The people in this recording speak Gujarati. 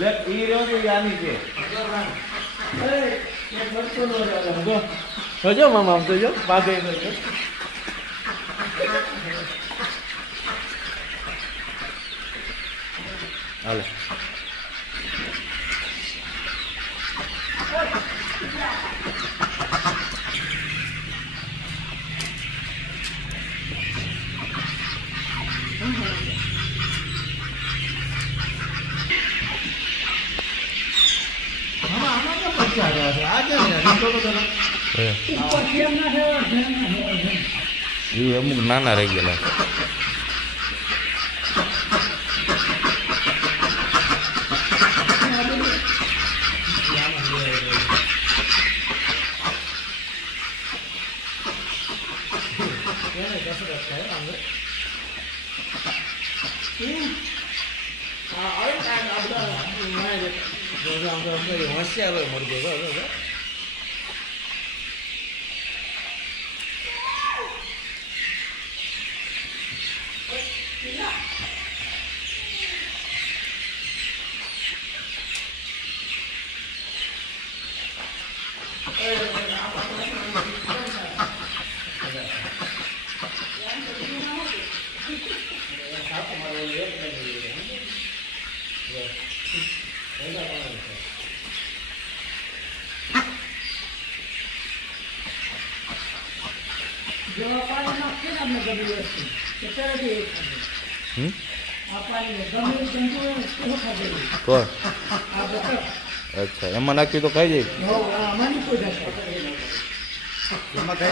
બ્લેક ઈ રહ્યો કે આની છે જો મામા આમ તો જો ભાગે હાલે અમુક નાના રહી ગયેલા હોશિયાર મળી ગયો કોણ અચ્છા એમાં નાખ્યું તો ખાઈ જાય